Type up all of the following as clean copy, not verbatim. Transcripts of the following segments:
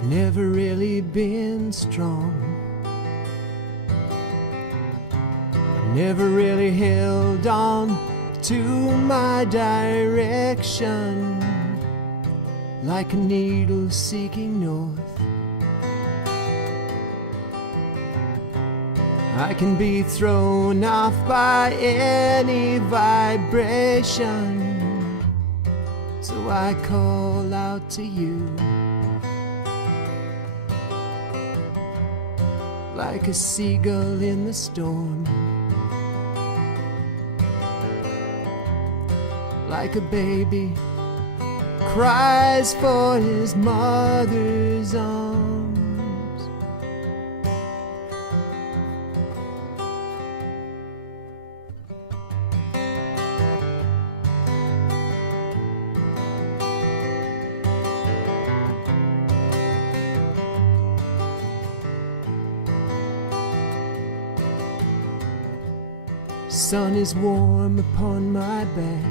I've never really been strong. I've never really held on to my direction, like a needle seeking north. I can be thrown off by any vibration, so I call out to you, like a seagull in the storm, like a baby cries for his mother's arms. Sun is warm upon my back,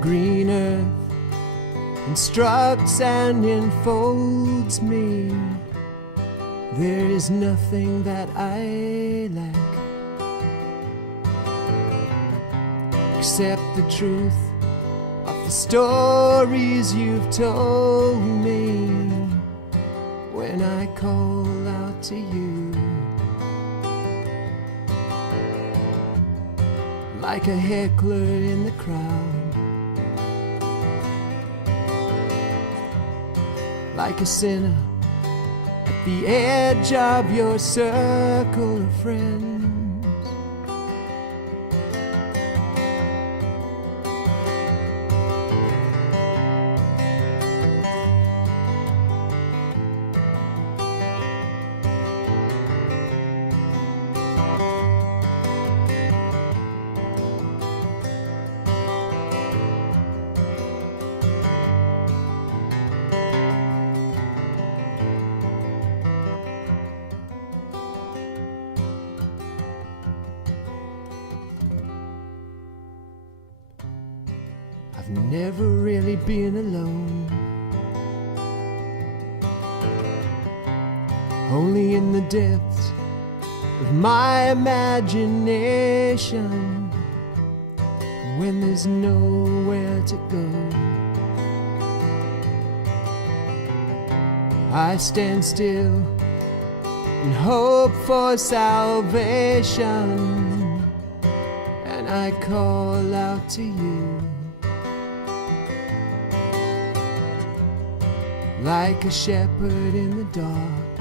green earth instructs and enfolds me. There is nothing that I lack, except the truth of the stories you've told me. When I call out to you, like a heckler in the crowd, like a sinner at the edge of your circle of friends. I've never really been alone, only in the depths of my imagination, when there's nowhere to go. I stand still and hope for salvation, and I call out to you, like a shepherd in the dark,